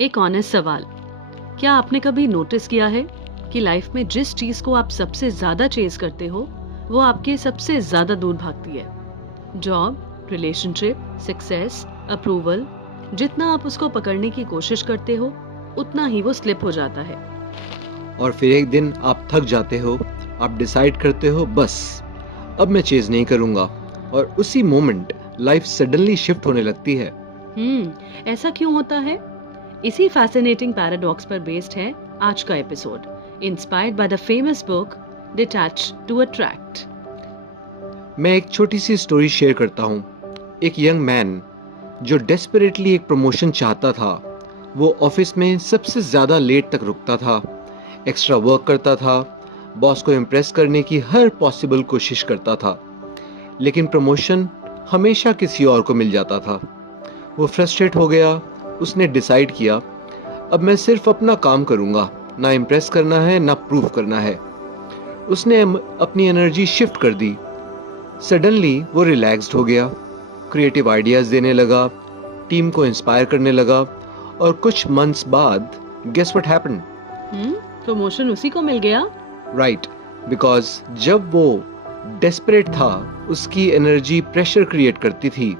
एक ऑनेस्ट सवाल, क्या आपने कभी नोटिस किया है कि लाइफ में जिस चीज को आप सबसे ज्यादा चेज करते हो वो आपके सबसे ज्यादा दूर भागती है? जॉब, रिलेशनशिप, सक्सेस, अप्रूवल, जितना आप उसको पकड़ने की कोशिश करते हो उतना ही वो स्लिप हो जाता है। और फिर एक दिन आप थक जाते हो, आप डिसाइड करते हो बस अब मैं चेज नहीं करूंगा, और उसी मोमेंट लाइफ सडनली शिफ्ट होने लगती है। ऐसा क्यों होता है? इसी फैसिनेटिंग पैराडॉक्स पर बेस्ड है आज का episode, inspired by the famous book detach to attract. मैं एक छोटी सी स्टोरी शेयर करता हूँ। एक यंग मैन जो डेस्परेटली एक प्रमोशन चाहता था, वो ऑफिस में सबसे ज़्यादा लेट तक रुकता था, एक्स्ट्रा वर्क करता था, बॉस को इम्प्रेस करने की हर पॉसिबल कोशिश करता था, लेकिन प्रमोशन हमेशा किसी और को मिल जाता था। वो फ्रस्ट्रेट हो गया। उसने डिसाइड किया अब मैं सिर्फ अपना काम करूँगा, ना इम्प्रेस करना है ना प्रूव करना है। उसने अपनी एनर्जी शिफ्ट कर दी। सडनली वो रिलैक्स्ड हो गया, क्रिएटिव आइडियाज़ देने लगा, टीम को इंस्पायर करने लगा, और कुछ मंथ्स बाद गेस व्हाट हैपेंड? प्रमोशन उसी को मिल गया। राइट, बिकॉज जब वो डेस्परेट था उसकी एनर्जी प्रेशर क्रिएट करती थी,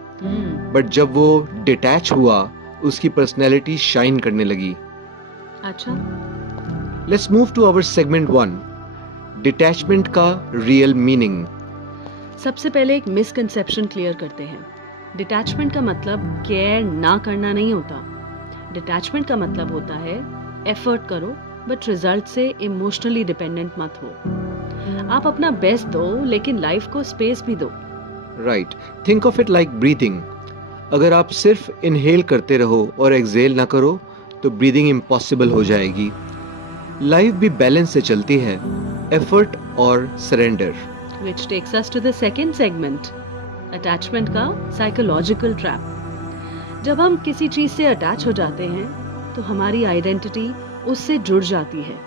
बट जब वो डिटैच हुआ उसकी पर्सनैलिटी शाइन करने लगी। अच्छा, let's move to our segment 1, detachment का रियल मीनिंग। सबसे पहले एक मिसकंसेप्शन क्लियर करते हैं। डिटैचमेंट का मतलब केयर ना करना नहीं होता। डिटैचमेंट का मतलब होता है एफर्ट करो बट रिजल्ट से इमोशनली डिपेंडेंट मत हो। आप अपना बेस्ट दो लेकिन लाइफ को स्पेस भी दो। Right, think of it like breathing. अगर आप सिर्फ इनहेल करते रहो और एक्सहेल ना करो तो ब्रीदिंग इम्पॉसिबल हो जाएगी। लाइफ भी बैलेंस से चलती है, एफर्ट और surrender. Which takes us to the second segment, attachment का साइकोलॉजिकल ट्रैप। जब हम किसी चीज से अटैच हो जाते हैं तो हमारी आइडेंटिटी उससे जुड़ जाती है।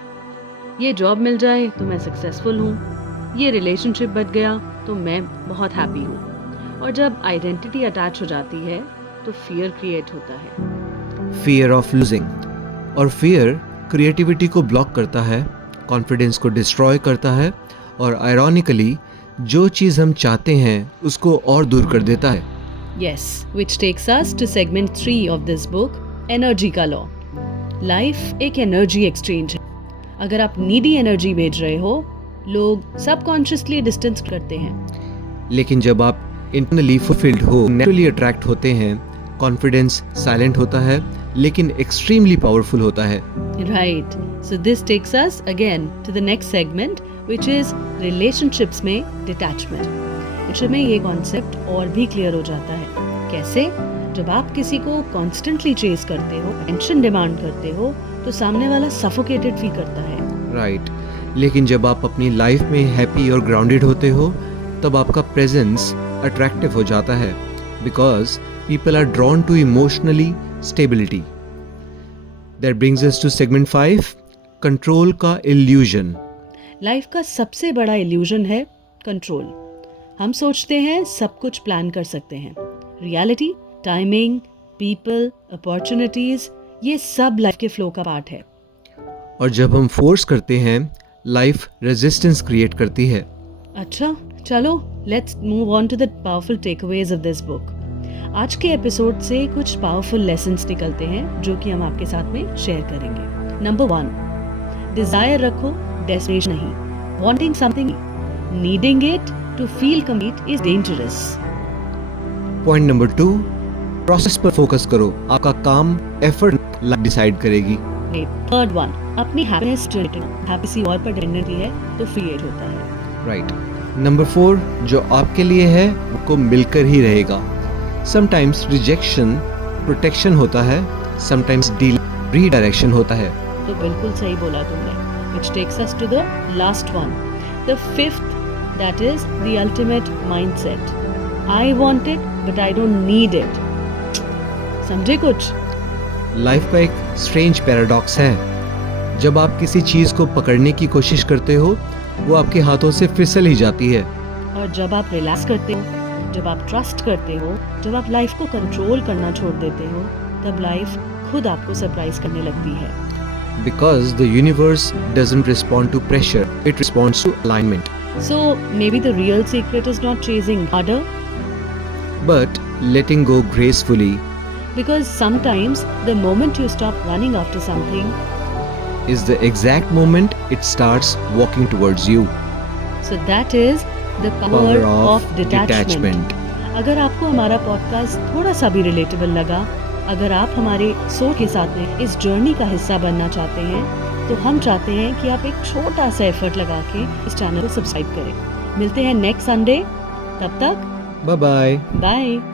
ये जॉब मिल जाए तो मैं सक्सेसफुल हूँ, ये रिलेशनशिप बच गया तो मैं बहुत हैप्पी हूँ। और जब आइडेंटिटी अटैच हो जाती है तो फियर क्रिएट होता है, फियर ऑफ लूजिंग। और फियर क्रिएटिविटी को ब्लॉक करता है, कॉन्फिडेंस को डिस्ट्रॉय करता है, और आयरॉनिकली जो चीज़ हम चाहते हैं उसको और दूर कर देता है। Yes, which takes us to segment 3 of this book, energy का लॉ। लाइफ एक एनर्जी एक्सचेंज है। अगर आप नीडी एनर्जी भेज रहे हो, लोग सबकॉन्शियसली डिस्टेंस करते हैं। लेकिन जब आप इंटरनली फुलफिल्ड हो, नेचुरली अट्रैक्ट होते हैं। कॉन्फिडेंस साइलेंट होता है लेकिन एक्सट्रीमली पावरफुल होता है। Right. So this takes us again to the next segment, which is relationships में detachment। इसमें ये कॉन्सेप्ट और भी क्लियर हो जाता है। कैसे? जब आप किसी को कॉन्स्टेंटली चेज करते हो, अटेंशन डिमांड करते हो, तो सामने वाला सफोकेटेड फील करता है। राइट, लेकिन जब आप अपनी लाइफ में हैप्पी और ग्राउंडेड होते हो तब आपका प्रेजेंस अट्रैक्टिव हो जाता है, because people are drawn to emotionally stability. That brings us to segment 5, control का इल्यूजन। लाइफ का सबसे बड़ा इल्यूजन है कंट्रोल। हम सोचते हैं सब कुछ प्लान कर सकते हैं। रियलिटी, टाइमिंग, पीपल, अपॉर्चुनिटीज, ये सब लाइफ के फ्लो का पार्ट है। और जब हम फोर्स करते हैं लाइफ रेजिस्टेंस क्रिएट करती है। अच्छा, चलो let's move on to the powerful takeaways of this book. आज के एपिसोड से कुछ पावरफुल लेसन्स निकलते हैं जो कि हम आपके साथ में शेयर करेंगे। नंबर 1, डिजायर रखो, डेस्टिनेशन नहीं। Wanting something, needing it to feel complete is dangerous. Point number 2, process पर फोकस करो। आपका काम एफर्ट डिसाइड करेगी। थर्ड 1, अपनी हैप्पीनेस किसी और पर डिपेंडेंट है तो क्रिएट होता है। राइट। नंबर 4, जो आपके लिए है वो मिलकर ही रहेगा। समटाइम्स रिजेक्शन प्रोटेक्शन होता है, समटाइम्स रीडायरेक्शन होता है। तो बिल्कुल सही बोला तुमने। Which takes us to the last one, the fifth, that is the ultimate mindset. I want it, but I don't need it. समझे कुछ? लाइफ का एक स्ट्रेंज पैराडॉक्स है। जब आप किसी चीज को पकड़ने की कोशिश करते हो वो आपके हाथों से फिसल ही जाती है। और जब आप रिलैक्स करते हो, जब आप ट्रस्ट करते हो, जब आप लाइफ को कंट्रोल करना छोड़ देते हो, तब लाइफ खुद आपको सरप्राइज करने लगती है। Because the universe doesn't respond to pressure, it responds to alignment. So maybe the real secret is not chasing harder, But letting go gracefully because sometimes the moment you stop running after something, is the exact moment it starts walking towards you. so that is the power of detachment. अगर आपको हमारा podcast थोड़ा सा भी relatable लगा, अगर आप हमारे सोच के साथ में इस जर्नी का हिस्सा बनना चाहते हैं, तो हम चाहते हैं कि आप एक छोटा सा एफर्ट लगा के इस चैनल को सब्सक्राइब करें। मिलते हैं नेक्स्ट संडे, तब तक Bye bye. बाय।